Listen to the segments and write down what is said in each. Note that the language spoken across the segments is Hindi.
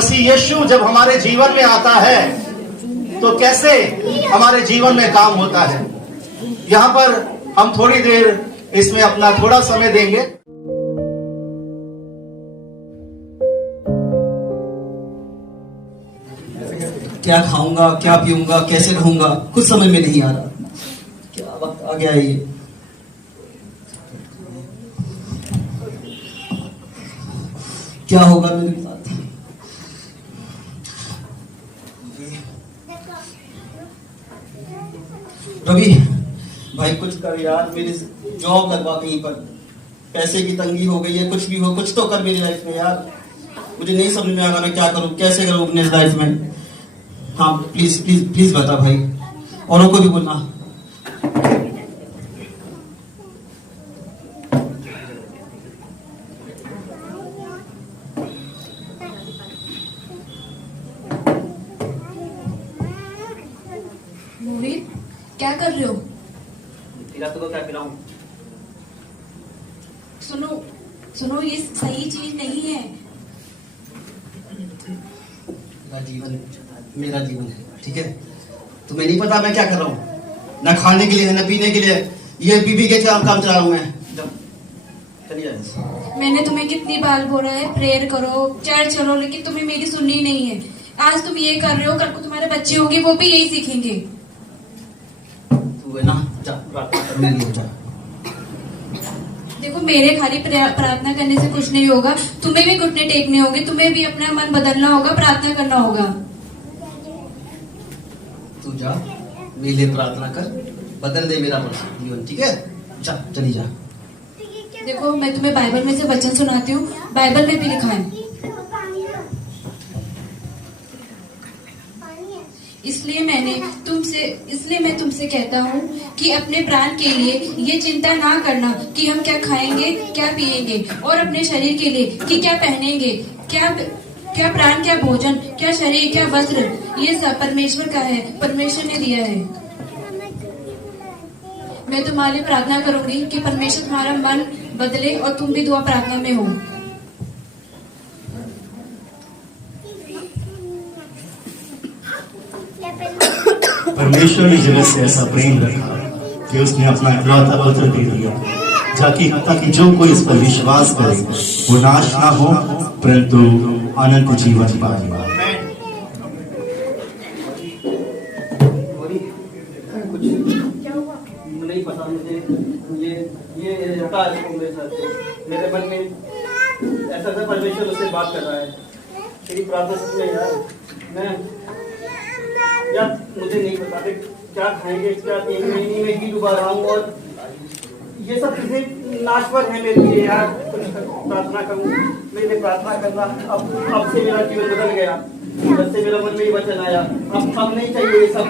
मसीह यीशु जब हमारे जीवन में आता है तो कैसे हमारे जीवन में काम होता है। यहाँ पर हम थोड़ी देर इसमें अपना थोड़ा समय देंगे। क्या खाऊंगा, क्या पीऊंगा, कैसे रहूंगा, कुछ समझ में नहीं आ रहा। क्या वक्त आ गया ये। क्या होगा मेरे साथ। रवि भाई कुछ कर यार, मेरी जॉब लगवा कहीं पर। पैसे की तंगी हो गई है, कुछ भी हो, कुछ तो कर मेरी लाइफ में यार। मुझे नहीं समझ में आ रहा मैं क्या करूं, कैसे करूं अपने लाइफ में। हाँ प्लीज प्लीज प्लीज बता भाई, औरों को भी बोलना। मोहित क्या कर रहे हो? तेरा तो क्या पिलाऊं? सुनो सुनो, ये सही चीज नहीं है। मेरा जीवन है, ठीक है। तुम्हें नहीं पता मैं क्या कर रहा हूँ, ना खाने के लिए ना पीने के लिए, ये बीबी के काम चला रहा हूँ मैं। चलिए मैंने तुम्हें कितनी बार बोला है प्रेयर करो, चर्च चलो, लेकिन तुम्हें मेरी सुननी नहीं है। आज तुम ये कर रहे हो, कल को तुम्हारे बच्चे होंगे वो भी यही सीखेंगे। तू है ना, जा प्रार्थना करने के लिए जा। देखो मेरे खाली प्रार्थना करने से कुछ नहीं होगा, तुम्हें भी घुटने टेकने होंगे, तुम्हें भी अपना मन बदलना होगा, प्रार्थना करना होगा। तू जा, मेरे लिए प्रार्थना कर, बदल दे मेरा जीवन, ठीक है। जा, चली जा। देखो मैं तुम्हें बाइबल में से वचन सुनाती हूँ, बाइबल में भी लिखा है। इसलिए मैं तुमसे कहता हूँ कि अपने प्राण के लिए ये चिंता ना करना कि हम क्या खाएंगे, क्या पिएंगे, और अपने शरीर के लिए कि क्या पहनेंगे। क्या प्राण, क्या भोजन, क्या शरीर, क्या वस्त्र, ये सब परमेश्वर का है, परमेश्वर ने दिया है। मैं तुम्हारे लिए प्रार्थना करूंगी कि परमेश्वर तुम्हारा मन बदले और तुम भी दुआ प्रार्थना में हो। परमेश्वर ने जगत से ऐसा प्रेम रखा कि उसने अपना इकलौता पुत्र दे दिया, ताकि जो कोई इस पर विश्वास करे वो नाश ना हो परंतु अनंत जीवन पाए। कुछ नहीं पता मुझे, ये हटा इसको मेरे साथ से। मेरे मन में ऐसा था परमेश्वर उससे बात कर रहा है। तेरी प्रार्थना में यार, मैं यार मुझे नहीं पता क्या खाएंगे, क्या पिएंगे, इन्हीं में ही डूबा रहा हूँ, और ये सब चीजें नाशवर है मेरे लिए यार। कुछ प्रार्थना करूँ, मेरे लिए प्रार्थना करना। अब से मेरा जीवन बदल गया, जब से मेरा मन में ये वचन आया। अब नहीं चाहिए ये सब,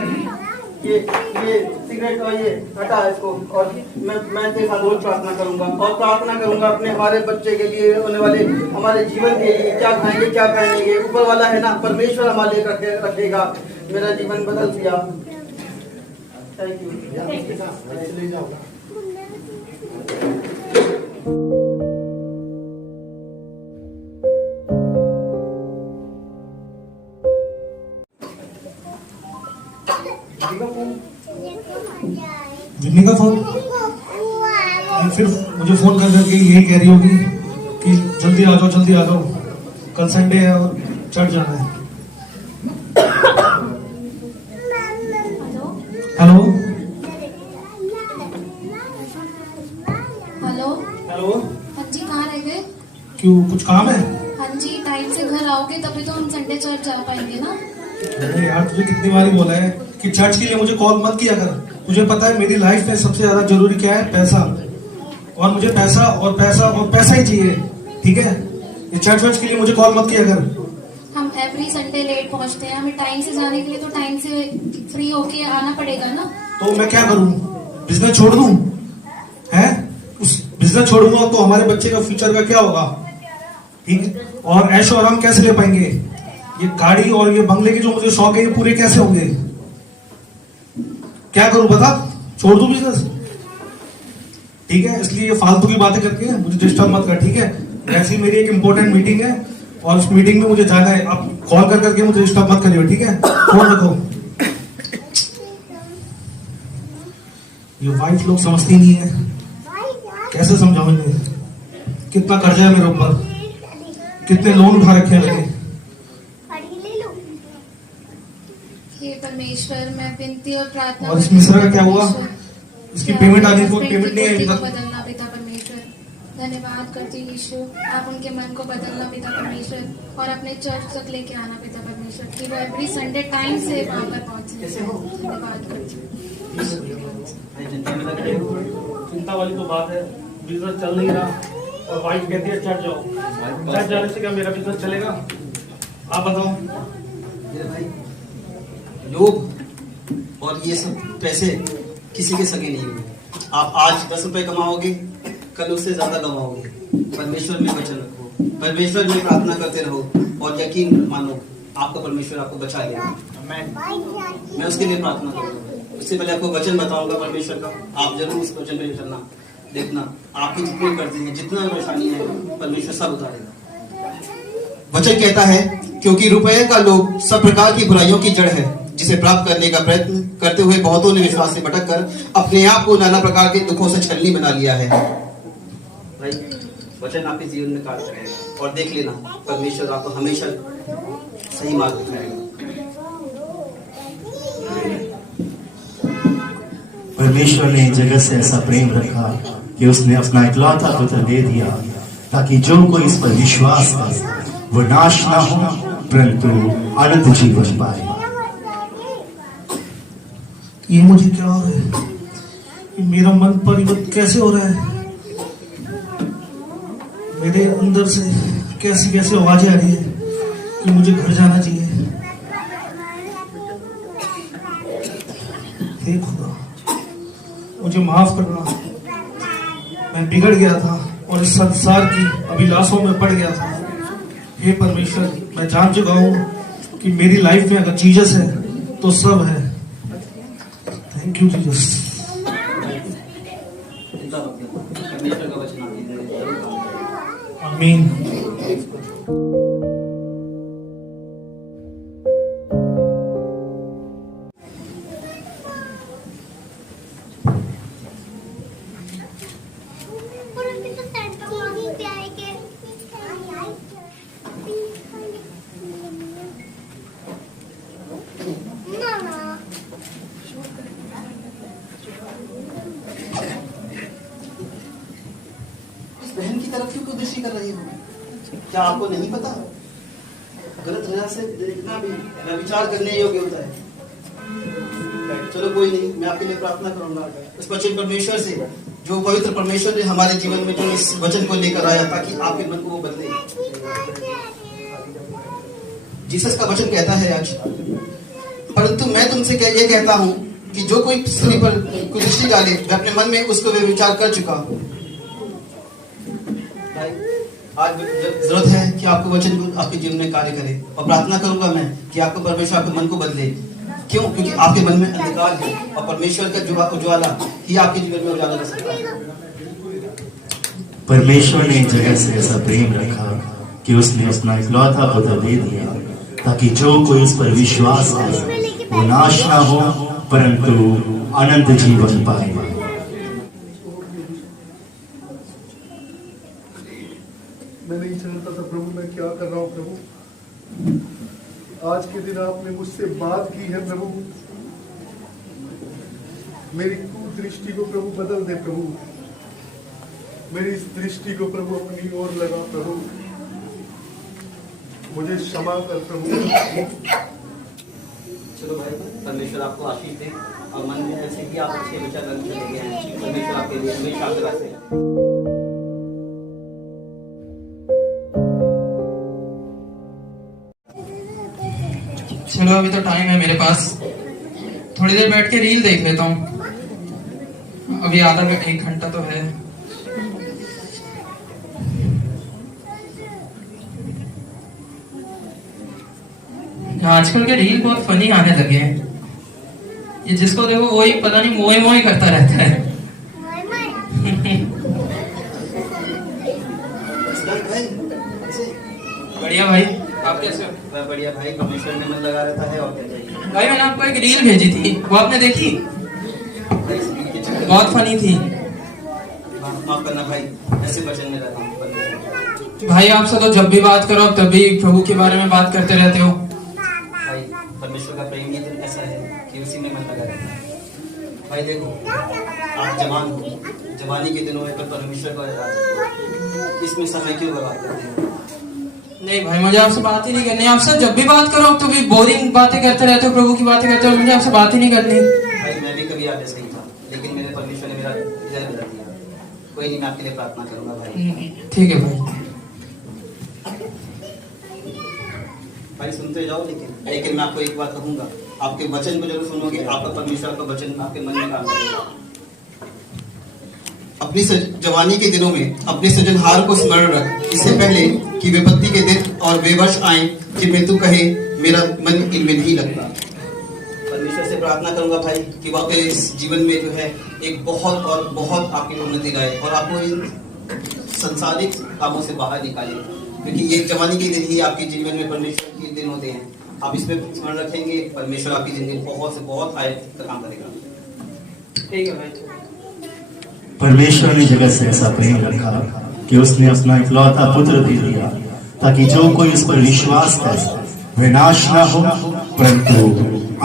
ये सिगरेट और ये हटा इसको। और मैं तेरे साथ रोज प्रार्थना करूंगा, और प्रार्थना करूंगा अपने हमारे बच्चे के लिए, होने वाले हमारे जीवन के लिए। क्या खाएंगे, क्या पहनेंगे, ऊपर वाला है ना, परमेश्वर हमारे लिए रखेगा। मेरा जीवन बदल दिया। Thank you. जिन्नी का फोन फिर मुझे फोन कर करके यही कह रही होगी कि जल्दी आ जाओ, जल्दी आ जाओ, कल संडे है और चढ़ जाना है। हेलो हेलो हेलो, हाँ जी, कहाँ रह गए? क्यों, कुछ काम है? हाँ जी, टाइम से घर आओगे तभी तो हम संडे चर्च जा पाएंगे ना। अरे यार, तुझे कितनी बार बोला है कि चर्च के लिए मुझे कॉल मत किया कर। तुझे पता है मेरी लाइफ में सबसे ज्यादा जरूरी क्या है? पैसा। और मुझे पैसा और पैसा और पैसा ही चाहिए, ठीक है। ये चर्च के लिए मुझे कॉल मत किया कर। हम एवरी संडे लेट पहुंचते हैं, हमें टाइम से जाने के लिए तो टाइम से फ्री होके आना पड़ेगा ना। तो मैं क्या करूं? बिजनेस छोड़ दूं? है, उस बिजनेस छोड़ूंगा तो हमारे बच्चे का फ्यूचर का क्या होगा? ठीक है। और ऐशो आराम कैसे ले पाएंगे? ये गाड़ी और ये बंगले के जो मुझे शौक है ये पूरे कैसे होंगे? क्या करूं बता? छोड़ दूं बिजनेस? ठीक है, इसलिए ये फालतू की बातें करके मुझे डिस्टर्ब मत कर, ठीक है। ऐसी मेरी एक इंपॉर्टेंट मीटिंग है, और उस मीटिंग में मुझे जाना है। आप कॉल कर करके मुझे डिस्टर्ब मत करिए, ठीक है? फोन रखो। ये वाइफ लोग समझती नहीं है, कैसे समझाऊं इन्हें? कितना कर्जा है मेरे ऊपर, कितने लोन उठा रखे हैं मैंने। हे परमेश्वर, मैं विनती और प्रार्थना और इस करती हूँ, मिश्रा का क्या हुआ? परमेश्वर, इसकी कि पेमेंट आप आनी थी, उनके वो पेमेंट नहीं आई हस्बैंड की अभी बुद्धि को तक। बदलना पिता परमेश्वर। धन्यवाद करती हूँ यीशु, आप उनके मन को बदलना पिता परमेश्वर, और अपने चर्च तक लेके आना पिता परमेश्वर, कि वो एवरी संडे टाइम से वहां पर पहुंचे। धन्यवाद करती हूँ। चिंता वाली तो बात है, बिजनेस चल नहीं रहा और वाइफ कहती है चर्च जाओ। चर्च जाने से क्या मेरा बिजनेस चलेगा? आप बताओ। मेरे भाई, लोभ और ये सब पैसे किसी के सगे नहीं हुए। आप आज 10 रुपए कमाओगे, कल उससे ज्यादा कमाओगे। परमेश्वर में वचन रखो, परमेश्वर में प्रार्थना करते रहो और यकीन मानो आपका परमेश्वर आपको बचा लेगा। मैं उसके लिए प्रार्थना करूंगा। उससे पहले आपको वचन बताऊंगा परमेश्वर का, आप जरूर उस वचन पे चलना। देखना आपकी जितनी कर्जे हैं, जितना परेशानी है, परमेश्वर सब उतारेगा। वचन कहता है, क्योंकि रुपये का लोभ सब प्रकार की बुराइयों की जड़ है, जिसे प्राप्त करने का प्रयत्न करते हुए बहुतों ने विश्वास से भटक कर अपने आप को नाना प्रकार के दुखों से छलनी बना लिया है। भाई, वचन आपके जीवन में कार्य करेगा और देख लेना परमेश्वर आपको हमेशा सही मार्ग दिखाएगा। परमेश्वर ने जगत से ऐसा प्रेम रखा कि उसने अपना इकलौता पुत्र दे दिया, ताकि जो कोई इस पर विश्वास करे वो नाश ना हो परंतु अनंत जीवन पाए। ये मुझे क्या हो रहा है? ये मेरा मन परिवर्तन कैसे हो रहा है? मेरे अंदर से कैसी कैसी आवाजें आ रही है कि मुझे घर जाना चाहिए। हे खुदा, मुझे माफ करना, मैं बिगड़ गया था और इस संसार की अभिलाषों में पड़ गया था। हे परमेश्वर, मैं जान चुका हूँ कि मेरी लाइफ में अगर जीसस है तो सब है। Thank you Jesus. चिंता मत करो, परमेश्वर का वचन आपकी जिंदगी में जरूर काम करेगा। आमीन। इस बहन की तरफ क्यों दृष्टि कर रही हो? क्या आपको नहीं पता? गलत नजर से देखना भी विचार करने योग्य होता है। चलो कोई नहीं, मैं आपके लिए प्रार्थना करूंगा उस वचन परमेश्वर से, जो पवित्र परमेश्वर ने हमारे जीवन में जो इस वचन को लेकर आया, ताकि आपके मन को वो बदले। जीसस का वचन कहता है आज, परंतु मैं तुमसे ये कहता हूं कि जो कोई स्त्री पर दृष्टि डाले, वह अपने मन में उसको वे विचार कर चुका। आज जरूरत है कि आपको वचन को आपके जीवन में कार्य करे, और प्रार्थना करूंगा मैं कि आपको परमेश्वर आपके मन को बदले। क्यों? क्योंकि आपके मन में अंधकार है और परमेश्वर का उज्ज्वला ही आपके जीवन में उजाला कर सकता है। परमेश्वर ने जगत से ऐसा प्रेम रखा कि उसने अपना इकलौता पुत्र दे दिया, ताकि जो कोई उस पर विश्वास करे वो नाश ना हो परंतु अनंत जीवन पाए। मैं नहीं जानता था प्रभु मैं क्या कर रहा हूँ प्रभु। आज के दिन आपने मुझसे बात की है प्रभु। मेरी कुदृष्टि को प्रभु बदल दे प्रभु। मेरी इस दृष्टि को प्रभु अपनी ओर लगा प्रभु। मुझे क्षमा कर प्रभु। चलो भाई, परमेश्वर आपको आशीष दे और मन में ऐसे भी आप अच्छे विचार रखने चले गए हैं। परमेश्वर आपके लिए हमेशा आशीर्वाद दे। चलो अभी तो टाइम है मेरे पास, थोड़ी देर बैठ के रील देख लेता हूँ। अभी आधा 1 घंटा तो है। आजकल के रील बहुत फनी आने लगे हैं। ये जिसको देखो वही पता नहीं मोए मोए करता रहता है। बढ़िया भाई। बढ़िया भाई, परमेश्वर में मन लगा रहता है और क्या चाहिए। भाई मैंने आपको एक रील भेजी थी, वो आपने देखी? भाई स्पीड के चक्कर बहुत फनी थी। माफ करना भाई, ऐसे वचन में रहता हूँ परमेश्वर। भाई आपसे तो जब भी बात करो तब भी प्रभु के बारे में बात करते रहते हो। भाई परमेश्वर का प्रेम ही तो ऐसा है कि उसी में मन लगा रहता है। भाई देखो, आप जवान हो, जवानी के दिनों में पर परमेश्वर को याद, इसमें समय क्यों बर्बाद करते हो? नहीं भाई, मुझे आपसे बात ही नहीं करनी। आपसे जब भी बात करो तो भी बोरिंग बातें करते रहते हो, प्रभु की बातें करते हो, मुझे आपसे बात ही नहीं करनी। भाई मैं भी कभी आप ऐसा ही था, लेकिन मेरे परमेश्वर ने मेरा हृदय बदल दिया। कोई नहीं, मैं आपके लिए प्रार्थना करूंगा भाई। ठीक है भाई। भाई सुनते जाओ, लेकिन मैं आपको एक बात कहूंगा, आपके वचन को जरूर सुनोगे, आपका परमेश्वर का वचन आपके मन में काम करेगा। अपनी जवानी के दिनों में अपने सृजनहार को स्मरण रख, इससे पहले कि विपत्ति के दिन और वे वर्ष आए कि मृत्यु कहे मेरा मन इनमें नहीं लगता। परमेश्वर से प्रार्थना करूंगा भाई कि वहाँ पे इस जीवन में जो है एक बहुत और बहुत आपकी लिए उन्नति लाए और आपको इन संसारिक कामों से बाहर निकाले, क्योंकि ये जवानी के दिन ही आपके जीवन में परमेश्वर के दिन होते हैं। आप इसमें स्मरण रखेंगे, परमेश्वर आपकी जिंदगी बहुत से बहुत आयत का काम करेगा। ठीक है भाई। परमेश्वर ने जगत से ऐसा प्रेम रखा कि उसने अपना इकलौता पुत्र दे दिया, ताकि जो कोई उस पर विश्वास करे वे नाश न हो परंतु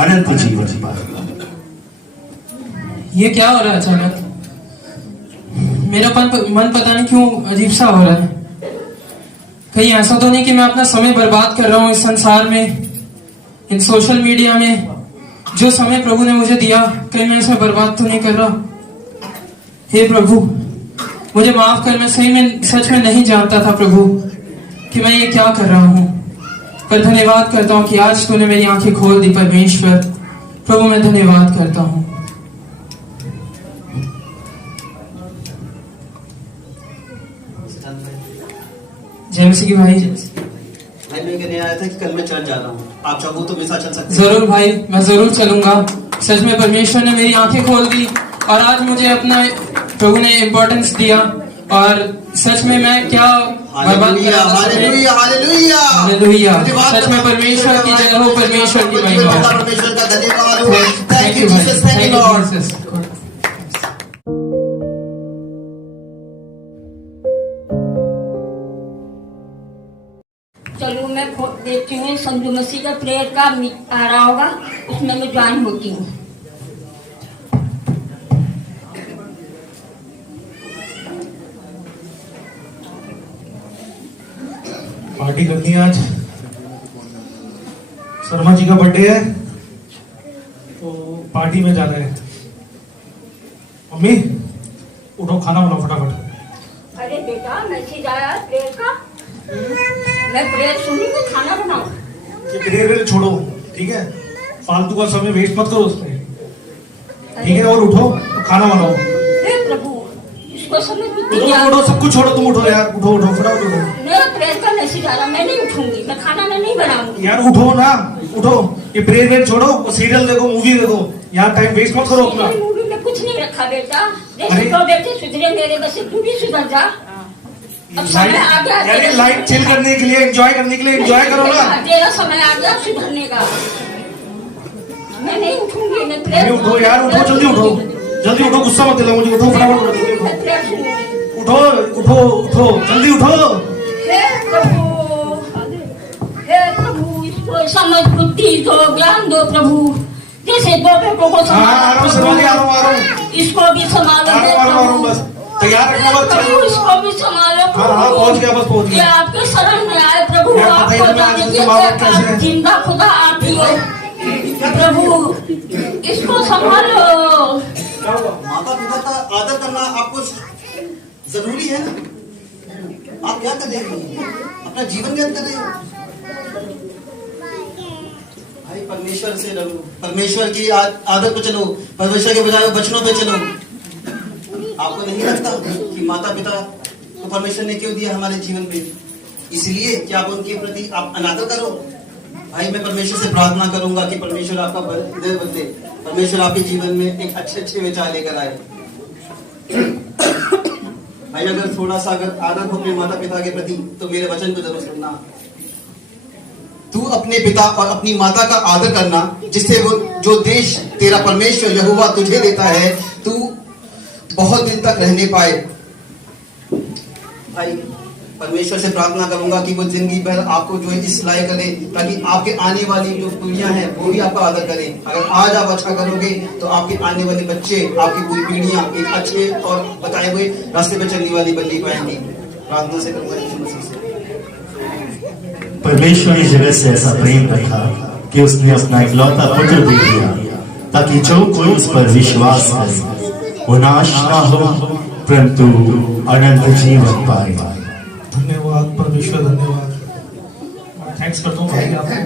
अनंत जीवन पाए। ये क्या हो रहा है अचानक? मेरा मन पता नहीं क्यों अजीब सा हो रहा है। कहीं ऐसा तो नहीं कि मैं अपना समय बर्बाद कर रहा हूँ इस संसार में, इन सोशल मीडिया में? जो समय प्रभु ने मुझे दिया, कहीं मैं इसमें बर्बाद तो नहीं कर रहा? हे प्रभु, मुझे माफ कर। मैं सच में नहीं जानता था प्रभु कि मैं ये क्या कर रहा हूँ, पर धन्यवाद करता हूँ कि आज तूने मेरी आंखें खोल दी। परमेश्वर प्रभु, मैं धन्यवाद करता हूँ। जय मसीह की भाई। भाई मैं कहने आया था कि कल मैं चर्च जा रहा हूँ, आप चाहो तो मेरे साथ चल सकते हैं। जरूर भाई, मैं जरूर चलूंगा। सच में परमेश्वर ने मेरी आंखें खोल दी और आज मुझे अपना प्रभु ने इम्पोर्टेंस दिया, और सच में मैं क्या बर्बाद कर रहा था। Hallelujah, hallelujah, hallelujah. सच में परमेश्वर की जय हो, परमेश्वर की महिमा। परमेश्वर का धन्यवाद हो। थैंक यू भाई, थैंक यू जीसस। चलो मैं देखती हूँ संजू मसीह का प्रेयर का आ रहा होगा, उसमें मैं ज्वाइन होती हूँ। पार्टी करनी है आज, शर्मा जी का बर्थडे है तो पार्टी में जाना है। मम्मी उठो, खाना बनाओ फटाफट। अरे बेटा, मैसेज आया प्रेयर का, मैं प्रेयर सुनी तो खाना बनाऊं। ये प्रेयर छोड़ो, ठीक है? फालतू का समय वेस्ट मत करो उसमें, ठीक है? और उठो, खाना बनाओ। हे प्रभु, इसको समझ में उठो, उठो, सब कुछ छोड़ो, तुम उठो यार, उठो उठो फटाफट उठो। मेरा प्रेयर का मैसेज आ रहा, मैं नहीं उठूंगी, मैं खाना नहीं बनाऊंगी। यार उठो ना, उठो। ये प्रेयर छोड़ो, सीरियल देखो, मूवी देखो, यहाँ टाइम वेस्ट मत करो अपना। मूवी में कुछ नहीं रखा बेटा, जैसे तो बेटे सुधरे मेरे, बस तू भी सुधर जा। अब समय आ गया, यार लाइफ चिल करने के लिए, एंजॉय करने के लिए एंजॉय करो ना। तेरा समय आ गया सुधरने का। मैं नहीं उठूंगी, मैं प्रेयर। उठो यार, उठो, जल्दी उठो, जल्दी उठो, गुस्सा मत दिलाओ मुझे, उठो फटाफट उठो, उठो उठो, जल्दी उठो। हे प्रभु, इसको समझ बुद्धि दो, ज्ञान दो प्रभु, जैसे दो बेटों को संभालो, इसको भी संभालो बस तैयार रखना, बस प्रभु, इसको भी संभालो। हाँ पहुंच गया, बस पहुंच गया। आपके शरण में आए प्रभु, आपको जाने जिंदा खुदा आप ही हो प्रभु, इसको संभालो। माता पिता का आदर करना आपको जरूरी है ना? आप क्या कर रहे हैं? अपना जीवन व्यर्थ कर रहे हो। भाई परमेश्वर से डरो, परमेश्वर की आदत पे चलो, परमेश्वर के बजाय वचनों पे चलो। आपको नहीं लगता कि माता पिता को परमेश्वर ने क्यों दिया हमारे जीवन में? इसलिए कि आप उनके प्रति आप अनादर करो। भाई मैं परमेश्वर से प्रार्थना करूंगा कि परमेश्वर आपका हृदय बदले, परमेश्वर आपके जीवन में एक अच्छे विचार लेकर आए। भाई अगर थोड़ा सा अगर आदर हो अपने माता पिता के प्रति, तो मेरे वचन को जरूर सुनना। तू अपने पिता और अपनी माता का आदर करना, जिससे वो जो देश तेरा परमेश्वर यहोवा तुझे देता है, तू बहुत दिन तक रहने पाए। भाई परमेश्वर से प्रार्थना करूंगा कि वो जिंदगी भर आपको जो है इस लायक करे, ताकि आपके आने वाली जो पीढ़ियां हैं वो भी आपका आदर करें। अगर आज आप अच्छा करोगे तो आपके आने वाले बच्चे, आपकी पूरी पीढ़ियां एक अच्छे और बताए हुए रास्ते पर चलने वाली बननी पाएंगी। प्रार्थना से करूंगा यीशु मसीह से। परमेश्वर ने जगत से ऐसा प्रेम रखा कि उसने अपना इकलौता पुत्र दे दिया, ताकि जो कोई उस पर विश्वास करे वो नाश ना हो परंतु अनंत जीवन पाए। धन्यवाद परमेश्वर, धन्यवाद। थैंक्स करता हूँ भाई आपको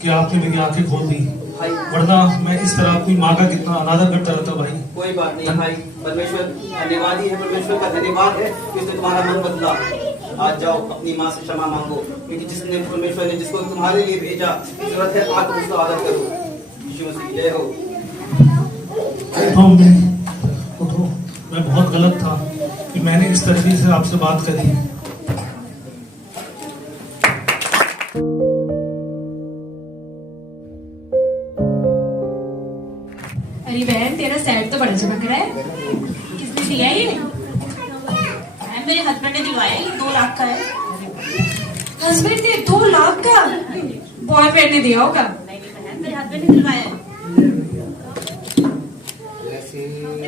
कि आपने मेरी आंखें खोल दी, वरना मैं इस तरह अपनी माँ का कितना अनादर करता रहता भाई। कोई बात नहीं भाई, परमेश्वर धन्यवाद ही है, परमेश्वर का धन्यवाद है कि उसने तुम्हारा मन बदला। आज जाओ अपनी माँ से क्षमा मांगो, क्योंकि जिसने परमेश्वर ने जिसको तुम्हारे लिए भेजा, जरूरत है आज उसका आदर करो। यीशु मसीह जय हो। उठो, मैं बहुत गलत था कि मैंने इस तरीके से आपसे बात करी। अरे बहन, तेरा सेट तो बड़ा चमक रहा है। किसने दिया ये? बहन, मेरे हस्बैंड ने दिलवाया, ये 2 लाख का है। हस्बैंड ने 2 लाख का? बॉयफ्रेंड ने दिया होगा। नहीं बहन, मेरे हस्बैंड ने दिलवाया है।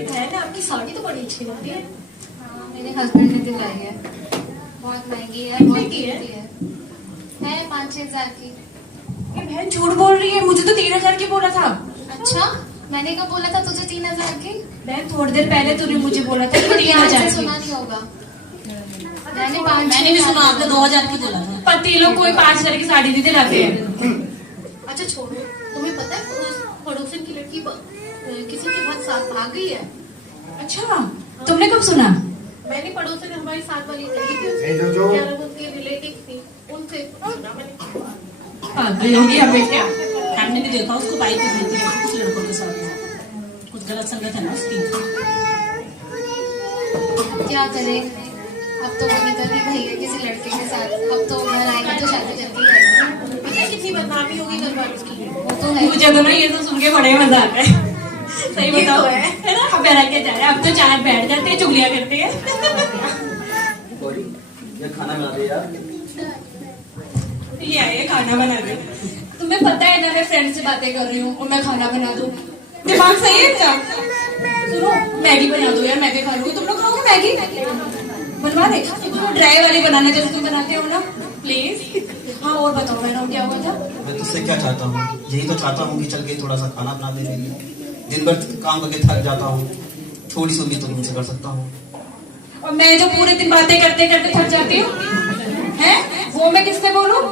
बहन, आपकी साड़ी तो बड़ी अच्छी लगती है। हाँ, मेरे हस्बैंड ने दिलाई है। बहुत महंगी है, बहुत महंगी है? कीमती है 5-6 हजार की। ये बहन झूठ बोल रही है, मुझे तो 3000 की बोला था। अच्छा, मैंने कब बोला था तुझे 3000 की? बहन थोड़ी देर पहले तूने मुझे बोला था कि ध्यान 3000 से की। सुना नहीं होगा। मैंने भी सुना, आपने 2000 की बोला था। पति लोग कोई 5000 की साड़ी नहीं दिलाते हैं। अच्छा छोड़ो, तुम्हें पता है उस पड़ोसन की लड़की किसी के बहुत साथ भाग गई है। अच्छा, तुमने कब सुना? मैंने पड़ोसन हमारी साथ वाली लड़की थी, उनके रिलेटिव थी, उनसे सुना मैंने। पागल होगी हमें क्या? हमने भी देखा उसको बाइक पे घूमती रहती कुछ लड़कों के साथ। कुछ गलत संगत है ना उसकी। क्या करे, अब तो वो निकल ही गई है किसी लड़के के साथ। अब तो घर आएगी तो शादी करती है। पता है कितनी बदनामी होगी घर वालों की। वो तो है। मुझे तो ना ये तो सुन के बड़े मजा आता है। सही बताओ, है ना? अब मेरा क्या जाए, अब तो 4 बैठ जाते हैं, चुगलियां करते हैं। ये खाना बना दे यार। ये आए खाना बना दे। तुम्हें पता है ना मैं फ्रेंड से बातें कर रही हूँ और मैं खाना बना दूँ? दिमाग सही है क्या? सुनो, मैगी बना दो यार, मैं भी खा लूंगी। तुम लोग खाओगे मैगी? बनवा दे। तुम ड्राई वाली बनाना जैसे तुम बनाते हो ना, प्लीज। हाँ, और बताओ मैडम, क्या हुआ था? मैं तुझसे क्या चाहता हूँ, यही तो चाहता हूँ कि चल के थोड़ा सा खाना बना दे मेरे लिए। दिन भर काम करके थक जाता हूँ, थोड़ी सी उम्मीद तो तुमसे कर सकता हूँ। और मैं जो पूरे दिन बातें करते करते थक जाती हूँ, हैं? वो मैं किससे बोलूं?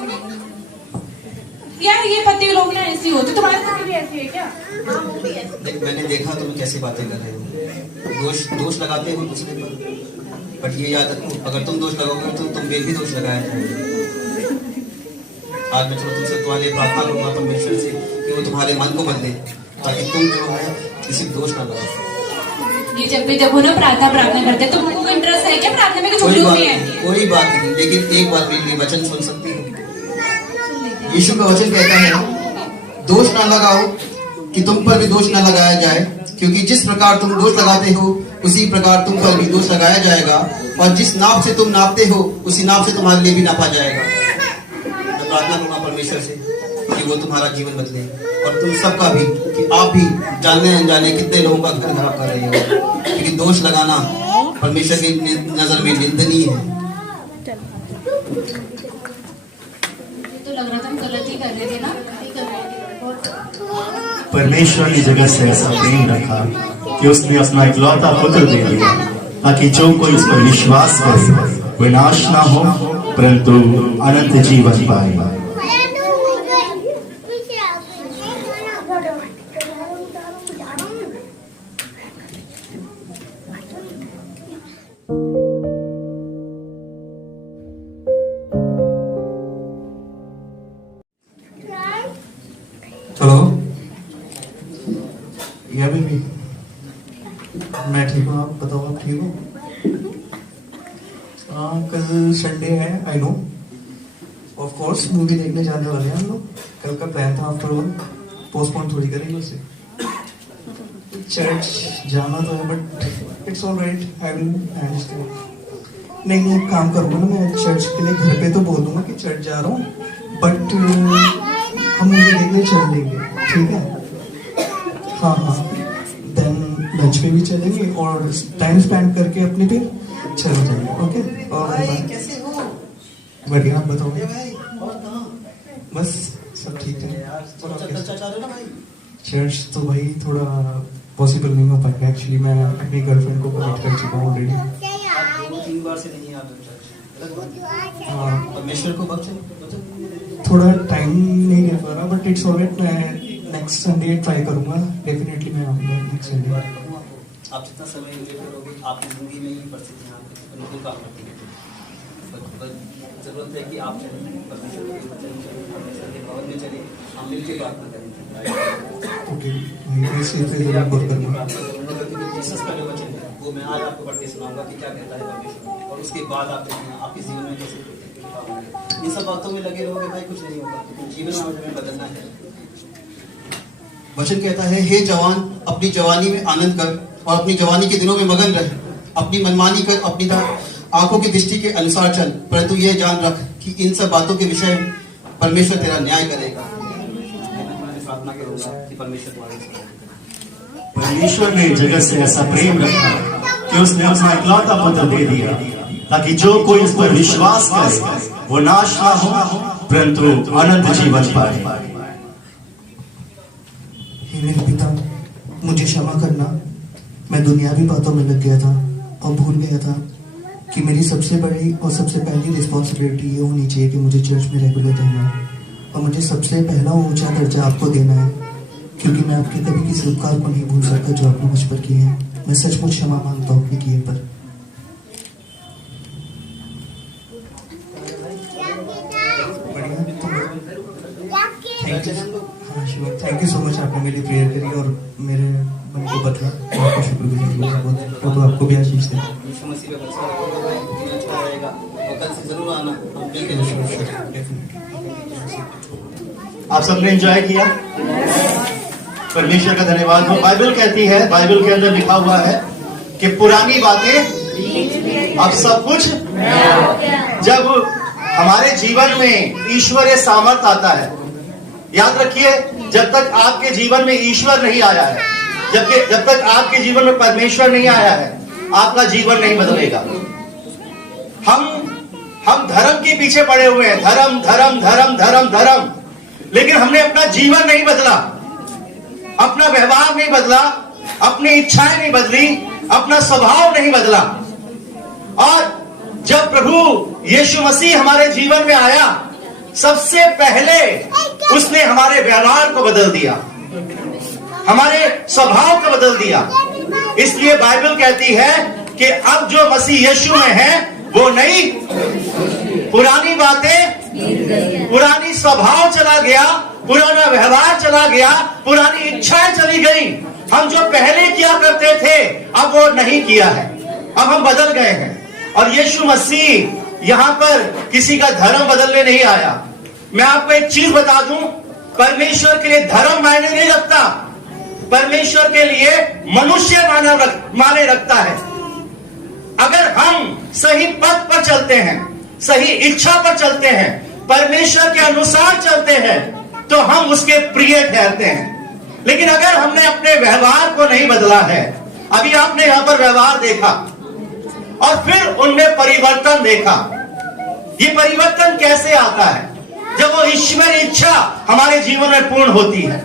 यार ये पति लोग ना ऐसी होते। तुम्हारे साथ भी ऐसी है क्या? हाँ, वो भी है। देख, मैंने देखा तुम कैसे बातें कर रहे हो, दोष लगाते हो दूसरे पर। बट ये याद रखो, अगर तुम दोष लगाओगे तो तुम भी दोष लगाया जाएगा। आज मैं चलो तुमसे तुम्हारे लिए प्रार्थना करूंगा परमेश्वर से कि वो तुम्हारे मन को बदले, ताकि तुम जो है किसी दोष ना लगाओ। ये जब वो ना प्रार्थना करते हैं, तो तुमको इंटरेस्ट है क्या प्रार्थना में? कोई बात नहीं, लेकिन एक बार मेरे लिए वचन सुन सकती हो। यीशु का वचन कहता है, दोष ना लगाओ कि तुम पर भी दोष ना लगाया जाए, क्योंकि जिस प्रकार तुम दोष लगाते हो उसी प्रकार तुम पर भी दोष लगाया जाएगा, और जिस नाप से तुम नापते हो उसी नाप से तुम्हारे लिए भी नापा जाएगा। मैं प्रार्थना करूंगा परमेश्वर से कि वो तुम्हारा जीवन बदले, और तुम सबका भी, कि आप भी जाने अनजाने कितने लोगों का घर खराब कर रहे हो, क्योंकि दोष लगाना परमेश्वर की नजर में निंदनीय है। तो लग रहा था हम गलत ही कर रहे थे ना। परमेश्वर ने जगत से ऐसा प्रेम रखा कि उसने अपना इकलौता पुत्र दे दिया, ताकि जो कोई उस पर विश्वास करे वो नाश ना हो परंतु अनंत जीवन पाए। चलो ये भी मैं ठीक हूँ, आप बताओ आप ठीक हो? हाँ, कल संडे है, I know, of course movie देखने जाने वाले हैं हम लोग। कल का प्लान था, आफ्टर ऑल पोस्टपोन थोड़ी करेंगे उसे। चर्च जाना तो है but it's alright, I will manage. नहीं, एक काम करूँगा ना, मैं चर्च के लिए घर पे तो बोल दूंगा कि चर्च जा रहा हूँ, बट हम मूवी देखने चल लेंगे, ठीक है? हाँ हाँ, देन लंच पे भी चलेंगे और टाइम स्पेंड करके अपने पे चले जाएंगे। ओके? और कैसे हो? बढ़िया, आप बताओगे? भाई और कहाँ? बस सब ठीक है। भाई चर्च तो भाई थोड़ा पॉसिबल नहीं हो पाएगा एक्चुअली। मैं अपनी गर्लफ्रेंड को कमिट कर चुका हूँ ऑलरेडी। 3 बार से नहीं आ रहे। हाँ, परमेश्वर को बख्श थोड़ा टाइम नहीं मिल पा रहा, बट इट्स ऑलराइट। मैं नेक्स्ट संडे ट्राई करूंगा, डेफिनेटली मैं आऊँगा नेक्स्ट संडे। आप जितना समय मुझे करोगे, आपकी जिंदगी में ही परिस्थितियाँ आपके अनुकूल काम करती हैं। जरूरत है कि आप चलें, परमेश्वर के वचन चलें, परमेश्वर के भवन में चलें, हम मिलकर प्रार्थना करें। ओके, मैं इस चीज़ पे जरूर गौर करूंगा। जीसस का जो वचन है वो मैं आज आपको पढ़ के सुनाऊंगा कि क्या कहता है परमेश्वर, और उसके बाद आप देखेंगे आपके जीवन में कैसे। इन सब बातों में लगे रहोगे भाई, कुछ नहीं होगा। जीवन में हमें बदलना है। वचन कहता है, हे जवान, अपनी जवानी में आनंद कर और अपनी जवानी के दिनों में मगन रह। अपनी मनमानी कर, अपनी आंखों की दृष्टि के अनुसार चल, परंतु यह जान रख कि इन सब बातों के विषय परमेश्वर तेरा न्याय करेगा। मैं प्रार्थना करूंगा कि परमेश्वर तुम्हारे साथ। परमेश्वर ने जगत से ऐसा प्रेम रखा कि उसने अपना इकलौता पुत्र दे दिया, ताकि जो कोई इस पर विश्वास करे वो नाश ना हो परंतु अनंत जीवन पाए। हे मेरे पिता, मुझे क्षमा करना। मैं दुनियावी बातों में लग गया था और भूल गया था कि मेरी सबसे बड़ी और सबसे पहली रिस्पॉन्सिबिलिटी ये होनी चाहिए कि मुझे चर्च में रेगुलर रहना है और मुझे सबसे पहला ऊंचा दर्जा आपको देना है, क्योंकि मैं आपके कभी किसी उपकार को नहीं भूल सकता जो आपने मुझ पर किए हैं। मैं सचमुच क्षमा मांगता हूँ अपने किए पर। थैंक यू सो मच, आपने मेरी प्रेयर करी और मेरे मन को बदला। आपका शुक्रगुजार हूँ बहुत। प्रभु आपको भी आशीष दे। यीशु मसीह पे भरोसा रखो भाई, दुनिया अच्छा रहेगा। और कल से जरूर आना, हम मिलकर आप सबने एंजॉय किया? परमेश्वर का धन्यवाद हो। बाइबल कहती है, बाइबल के अंदर लिखा हुआ है कि पुरानी बातें अब सब कुछ। जब हमारे जीवन में ईश्वरीय सामर्थ आता है, याद रखिए, जब तक आपके जीवन में ईश्वर नहीं आया है, जब तक आपके जीवन में परमेश्वर नहीं आया है, आपका जीवन नहीं बदलेगा। हम धर्म के पीछे पड़े हुए हैं, धर्म धर्म धर्म धर्म धर्म, लेकिन हमने अपना जीवन नहीं बदला, अपना व्यवहार नहीं बदला, अपनी इच्छाएं नहीं बदली, अपना स्वभाव नहीं बदला। और जब प्रभु यीशु मसीह हमारे जीवन में आया, सबसे पहले उसने हमारे व्यवहार को बदल दिया, हमारे स्वभाव को बदल दिया। इसलिए बाइबल कहती है कि अब जो मसीह यीशु में है वो नई, पुरानी बातें, पुरानी स्वभाव चला गया, पुराना व्यवहार चला गया, पुरानी इच्छाएं चली गई। हम जो पहले किया करते थे अब वो नहीं किया है, अब हम बदल गए हैं। और यीशु मसीह यहाँ पर किसी का धर्म बदलने नहीं आया। मैं आपको एक चीज बता दूं, परमेश्वर के लिए धर्म मायने नहीं रखता, परमेश्वर के लिए मनुष्य माने रखता है। अगर हम सही पथ पर चलते हैं, सही इच्छा पर चलते हैं, परमेश्वर के अनुसार चलते हैं, तो हम उसके प्रिय ठहरते हैं। लेकिन अगर हमने अपने व्यवहार को नहीं बदला है, अभी आपने यहां पर व्यवहार देखा और फिर उनमें परिवर्तन देखा। ये परिवर्तन कैसे आता है? जब वो ईश्वरीय इच्छा हमारे जीवन में पूर्ण होती है।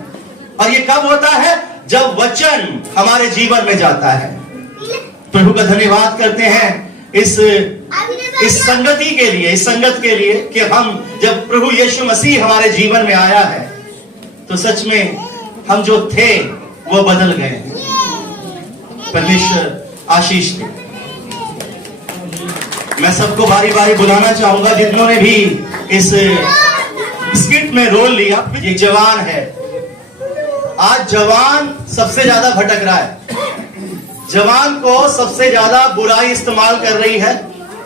और ये कब होता है? जब वचन हमारे जीवन में जाता है। प्रभु का धन्यवाद करते हैं इस संगति के लिए, इस संगत के लिए कि हम जब प्रभु यीशु मसीह हमारे जीवन में आया है तो सच में हम जो थे वो बदल गए। परमेश्वर आशीष दे। मैं सबको बारी बारी बुलाना चाहूंगा जिन्होंने ने भी इस स्किट में रोल लिया। ये जवान है, आज जवान सबसे ज्यादा भटक रहा है, जवान को सबसे ज्यादा बुराई इस्तेमाल कर रही है,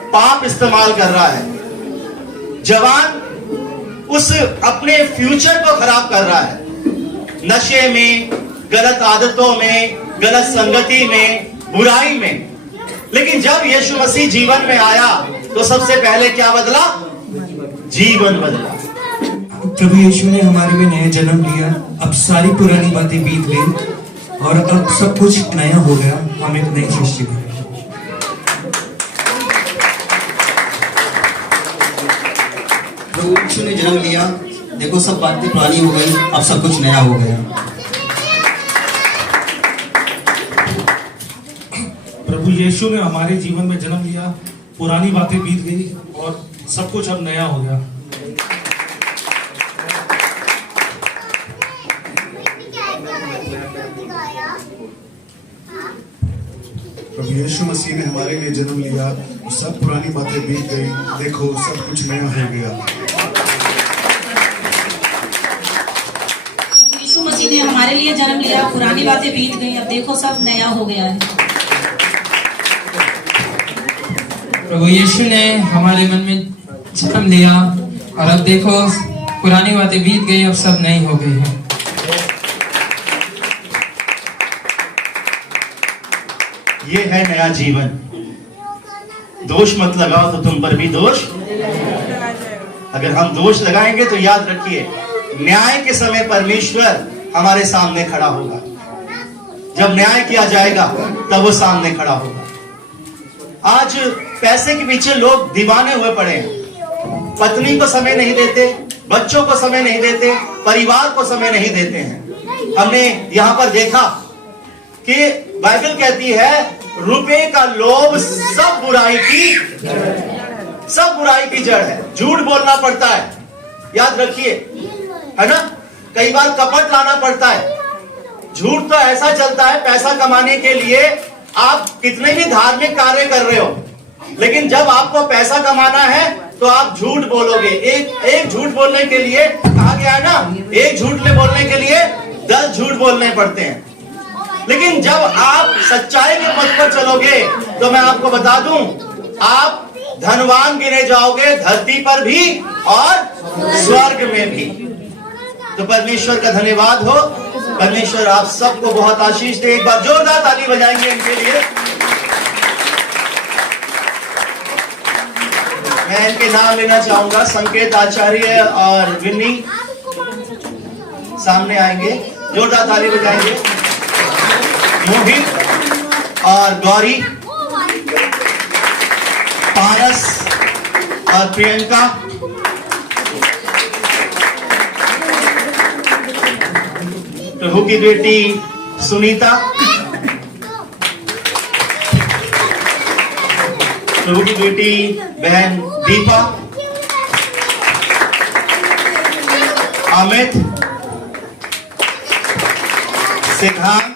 पाप इस्तेमाल कर रहा है। जवान उस अपने फ्यूचर को खराब कर रहा है, नशे में, गलत आदतों में, गलत संगति में, बुराई में। लेकिन जब यीशु मसीह जीवन में आया तो सबसे पहले क्या बदला? जीवन बदला। प्रभु यीशु ने हमारे में नया जन्म लिया। अब सारी पुरानी बातें बीत गई और अब सब कुछ नया हो गया। हम एक नई सृष्टि बने। प्रभु यीशु ने जन्म लिया, देखो सब बातें पुरानी हो गई, अब सब कुछ नया हो गया। प्रभु यीशु ने हमारे जीवन में जन्म लिया, पुरानी बातें बीत गई और सब कुछ अब नया हो गया। प्रभु यीशु मसीह ने हमारे लिए जन्म लिया, सब पुरानी बातें बीत गई, देखो सब कुछ नया हो गया। यीशु मसीह ने हमारे लिए जन्म लिया, पुरानी बातें बीत गई, अब देखो सब नया हो गया है। प्रभु यीशु ने हमारे मन में जन्म लिया और अब देखो पुरानी बातें बीत गई, अब सब नई हो गई है। ये है नया जीवन। दोष मत लगाओ तो तुम पर भी दोष। अगर हम दोष लगाएंगे तो याद रखिए, न्याय के समय परमेश्वर हमारे सामने खड़ा होगा। जब न्याय किया जाएगा तब वो सामने खड़ा होगा। आज पैसे के पीछे लोग दीवाने हुए पड़े हैं। पत्नी को समय नहीं देते, बच्चों को समय नहीं देते, परिवार को समय नहीं देते हैं। हमने यहाँ पर देखा कि बाइबल कहती है रुपए का लोभ सब बुराई की जड़ है। झूठ बोलना पड़ता है, याद रखिए, है ना। कई बार कपट लाना पड़ता है। झूठ तो ऐसा चलता है, पैसा कमाने के लिए आप कितने भी धार्मिक कार्य कर रहे हो, लेकिन जब आपको पैसा कमाना है तो आप झूठ बोलोगे। एक झूठ बोलने के लिए कहा गया है ना, एक झूठ बोलने के लिए 10 झूठ बोलने पड़ते हैं। लेकिन जब आप सच्चाई के पथ पर चलोगे तो मैं आपको बता दूं, आप धनवान गिने जाओगे, धरती पर भी और स्वर्ग में भी। तो परमेश्वर का धन्यवाद हो। परमेश्वर आप सबको बहुत आशीष दे। एक बार जोरदार ताली बजाएंगे इनके लिए। मैं इनके नाम लेना चाहूंगा। संकेत आचार्य और विन्नी सामने आएंगे, जोरदार ताली बजाएंगे। मोहित और गौरी, पारस और प्रियंका, प्रभु की बेटी सुनीता, प्रभु की बेटी बहन दीपा, अमित, सिद्धांत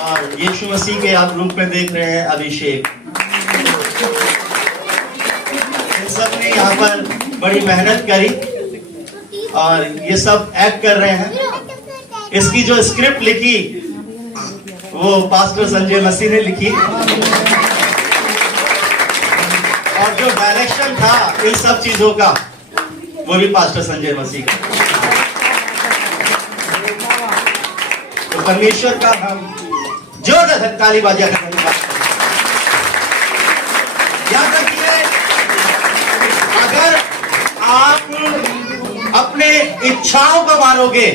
और यीशु मसीह के आप रूप में देख रहे हैं अभिषेक। इन सब ने यहाँ पर बड़ी मेहनत करी और ये सब एक्ट कर रहे हैं। इसकी जो स्क्रिप्ट लिखी वो पास्टर संजय मसीह ने लिखी और जो डायरेक्शन था इन सब चीजों का वो भी पास्टर संजय मसीह का। तो परमेश्वर का हम जोरदार ताली बजा कर धन्यवाद। याद रखिए, अगर आप अपने इच्छाओं को मारोगे,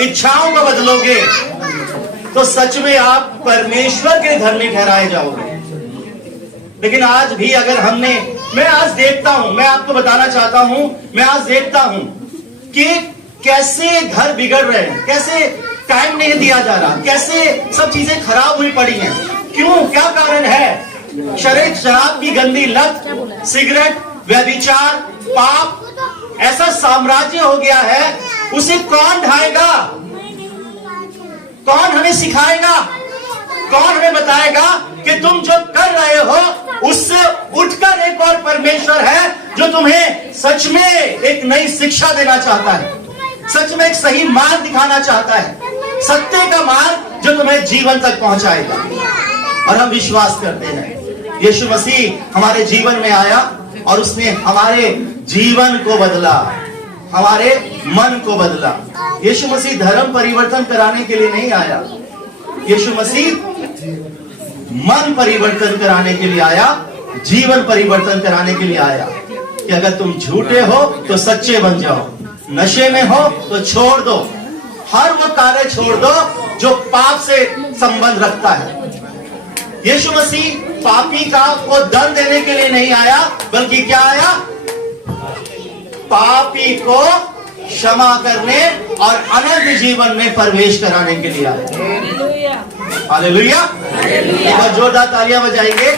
इच्छाओं को बदलोगे, तो सच में आप परमेश्वर के घर में ठहराए जाओगे। लेकिन आज भी अगर मैं आज देखता हूं, मैं आपको बताना चाहता हूं, मैं आज देखता हूं कि कैसे घर बिगड़ रहे हैं, कैसे टाइम नहीं दिया जा रहा, कैसे सब चीजें खराब हुई पड़ी हैं। क्यों, क्या कारण है? शराब की गंदी लत, सिगरेट, व्यभिचार, पाप, ऐसा साम्राज्य हो गया है। उसे कौन ढाएगा? कौन हमें सिखाएगा? कौन हमें बताएगा कि तुम जो कर रहे हो उससे उठकर एक और परमेश्वर है जो तुम्हें सच में एक नई शिक्षा देना चाहता है, सच में एक सही मार्ग दिखाना चाहता है, सत्य का मार्ग जो तुम्हें जीवन तक पहुंचाएगा। और हम विश्वास करते हैं यीशु मसीह हमारे जीवन में आया और उसने हमारे जीवन को बदला, हमारे मन को बदला। यीशु मसीह धर्म परिवर्तन कराने के लिए नहीं आया, यीशु मसीह मन परिवर्तन कराने के लिए आया, जीवन परिवर्तन कराने के लिए आया। कि अगर तुम झूठे हो तो सच्चे बन जाओ, नशे में हो तो छोड़ दो, हर वो कार्य छोड़ दो जो पाप से संबंध रखता है। यीशु मसीह पापी को दंड देने के लिए नहीं आया, बल्कि क्या आया? पापी को क्षमा करने और अनंत जीवन में प्रवेश कराने के लिए आया। हालेलुया। और जोरदार तालियां बजाएंगे।